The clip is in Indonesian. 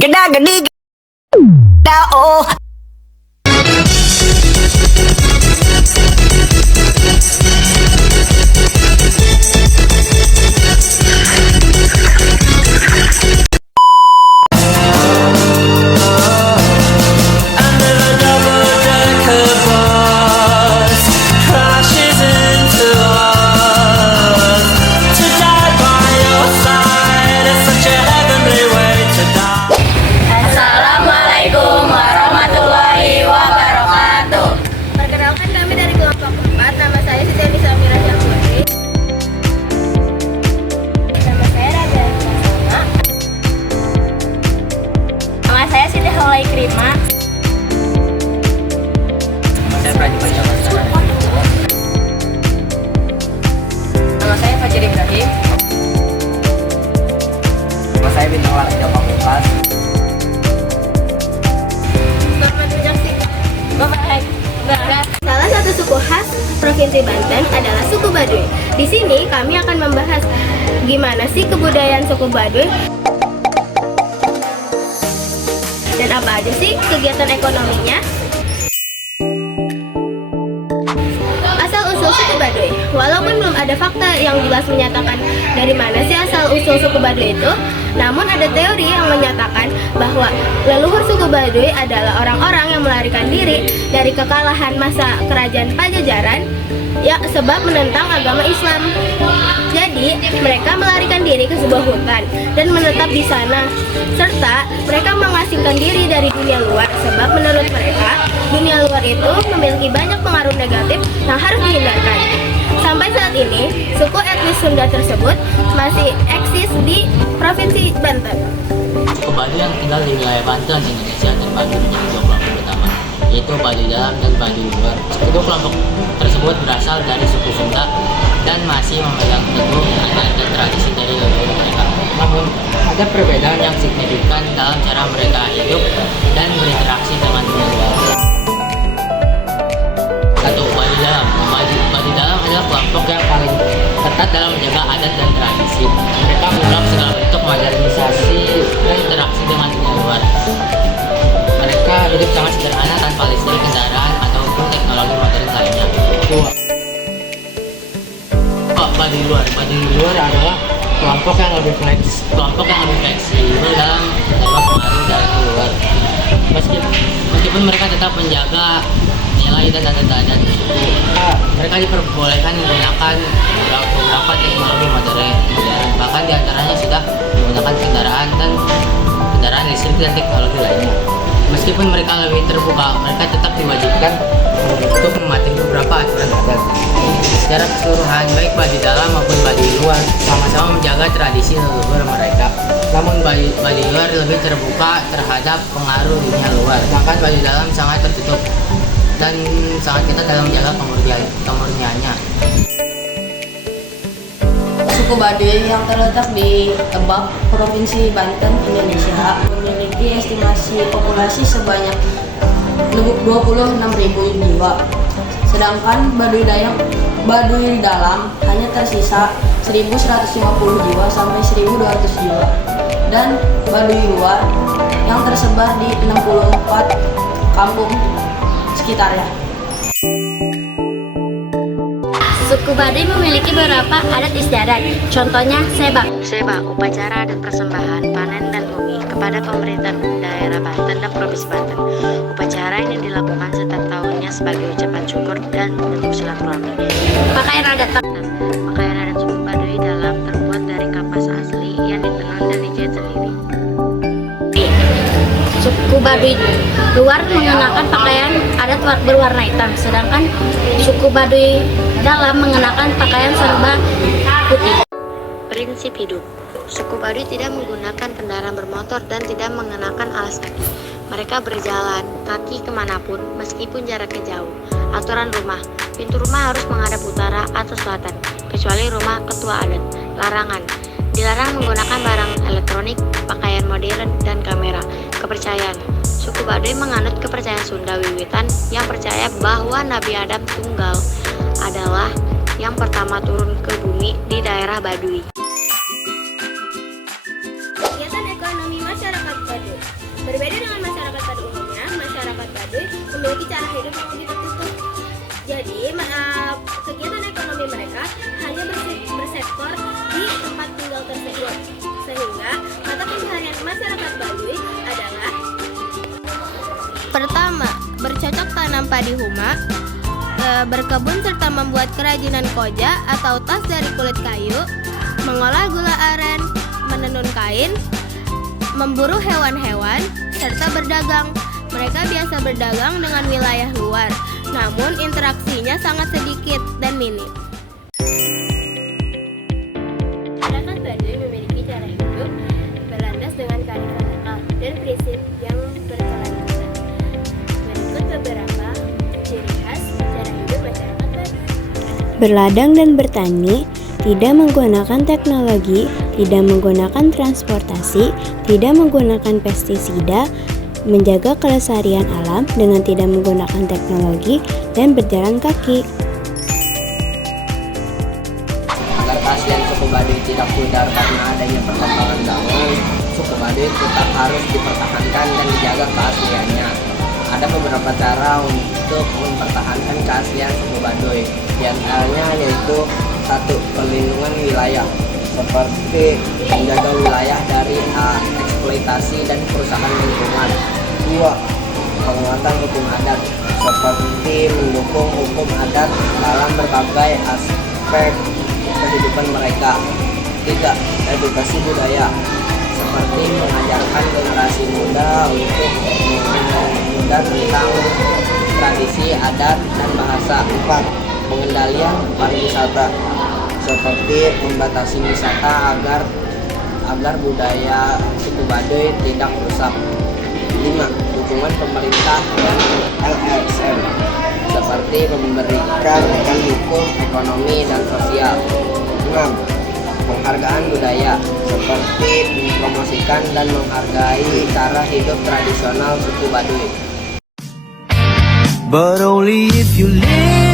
Geda gedi geda oh. Assalamualaikum warahmatullahi wabarakatuh. Perkenalkan kami dari kelompok 4. Nama saya Siti Anissa Amirah Syahputri. Nama saya Raja Sama. Nama saya Siti Haulai Krima. Saya Pradipta Jakarta. Nama saya Fajar Ibrahim. Nama saya Bintang Warga Pamungkas. Salah satu suku khas Provinsi Banten adalah suku Baduy. Di sini kami akan membahas gimana sih kebudayaan suku Baduy dan apa aja sih kegiatan ekonominya. Asal-usul suku Baduy. Walaupun belum ada fakta yang jelas menyatakan dari mana sih asal-usul suku Baduy itu, namun ada teori yang menyatakan bahwa leluhur suku Baduy adalah orang-orang yang melarikan diri dari kekalahan masa kerajaan Pajajaran ya sebab menentang agama Islam. Jadi, mereka melarikan diri ke sebuah hutan dan menetap di sana. Serta mereka mengasingkan diri dari dunia luar sebab menurut mereka dunia luar itu memiliki banyak pengaruh negatif yang harus dihindarkan. Sampai saat ini, suku etnis Sunda tersebut masih eksis di Provinsi Banten. Suku Baduy yang tinggal di wilayah Banten, Indonesia terbagi menjadi dua kelompok utama, yaitu Baduy dalam dan Baduy luar. Kedua kelompok tersebut berasal dari suku Sunda dan masih memegang teguh adat dan tradisi dari leluhur mereka. Namun, ada perbedaan yang signifikan dalam cara mereka hidup dan berinteraksi dengan dunia luar. Satu, Baduy dalam. Baduy dalam adalah kelompok yang paling ketat dalam menjaga adat dan tradisi. Mereka menggunakan segala bentuk modernisasi dan interaksi dengan dunia luar. Mereka hidup sangat sederhana tanpa listrik, kendaraan, ataupun teknologi modern lainnya. Baduy luar. Baduy luar adalah kelompok yang lebih fleksibel dalam menerima pengaruh dari luar. Meskipun mereka tetap menjaga nilai dan adat suku, mereka diperbolehkan menggunakan beberapa teknologi modern. Bahkan diantaranya sudah menggunakan kendaraan listrik dan teknologi lainnya. Meskipun mereka lebih terbuka, mereka tetap diwajibkan untuk mematuhi beberapa aturan adat. Secara keseluruhan, baik Baduy dalam maupun Baduy luar sama-sama menjaga tradisi leluhur mereka. Namun Baduy luar lebih terbuka terhadap pengaruh dunia luar, sedangkan Baduy dalam sangat tertutup dan sangat ketat dalam menjaga kemurniannya. Suku Baduy yang terletak di Lebak, Provinsi Banten, Indonesia memiliki estimasi populasi sebanyak 26.000 jiwa. Sedangkan Baduy dalam hanya tersisa 1.150 jiwa sampai 1.200 jiwa. Dan Baduy luar yang tersebar di 64 kampung sekitarnya. Suku Baduy memiliki beberapa adat istiadat. Contohnya Seba, upacara adat persembahan panen dan bumi kepada pemerintah daerah Banten dan Provinsi Banten. Upacara ini dilakukan setiap tahunnya sebagai ucapan syukur dan bentuk silaturahmi. Pakaian adat suku Baduy dalam terbuat dari kapas asli yang ditenun dan dijahit sendiri. Suku Baduy luar mengenakan pakaian adat berwarna hitam, sedangkan suku Baduy dalam mengenakan pakaian serba putih. Prinsip hidup. Suku Baduy tidak menggunakan kendaraan bermotor dan tidak mengenakan alas kaki. Mereka berjalan kaki kemanapun meskipun jaraknya jauh. Aturan rumah. Pintu rumah harus menghadap utara atau selatan, kecuali rumah ketua adat. Larangan. Dilarang menggunakan barang elektronik, pakaian modern, dan kamera. Kepercayaan. Suku Baduy menganut kepercayaan Sunda Wiwitan yang percaya bahwa Nabi Adam Tunggal adalah yang pertama turun ke bumi di daerah Baduy. Kegiatan ekonomi masyarakat Baduy. memiliki cara hidup yang lebih tertutup. Jadi kegiatan ekonomi mereka hanya bersektor di tempat tinggal tersebut, sehingga mata pencaharian masyarakat Baduy adalah: pertama, bercocok tanam padi huma, berkebun serta membuat kerajinan koja atau tas dari kulit kayu, mengolah gula aren, menenun kain, memburu hewan-hewan, serta berdagang. Mereka biasa berdagang dengan wilayah luar, namun interaksinya sangat sedikit dan minim. Masyarakat Baduy memiliki cara hidup berlandas dengan kearifan lokal dan prinsip yang berkelanjutan. Berikut beberapa ciri khas cara hidup masyarakat Baduy. Berladang dan bertani, tidak menggunakan teknologi, tidak menggunakan transportasi, tidak menggunakan pestisida, menjaga kelestarian alam dengan tidak menggunakan teknologi, dan berjalan kaki. Agar keaslian suku Baduy tidak pudar karena adanya perkembangan zaman, suku Baduy tetap harus dipertahankan dan dijaga keasliannya. Ada beberapa cara untuk mempertahankan keaslian suku Baduy. Di antaranya yaitu: 1. Perlindungan wilayah, seperti menjaga wilayah dari eksploitasi dan kerusakan lingkungan. 2. Penguatan hukum adat, seperti mendukung hukum adat dalam berbagai aspek kehidupan mereka. 3. Edukasi budaya, seperti mengajarkan generasi muda untuk muda tentang tradisi, adat, dan bahasa. 4. Pengendalian pariwisata, seperti membatasi wisata agar budaya suku Baduy tidak rusak. 5. Dukungan pemerintah dan LSM, seperti memberikan hukum, ekonomi, dan sosial. 6. Penghargaan budaya, seperti mempromosikan dan menghargai cara hidup tradisional suku Baduy. But only if you live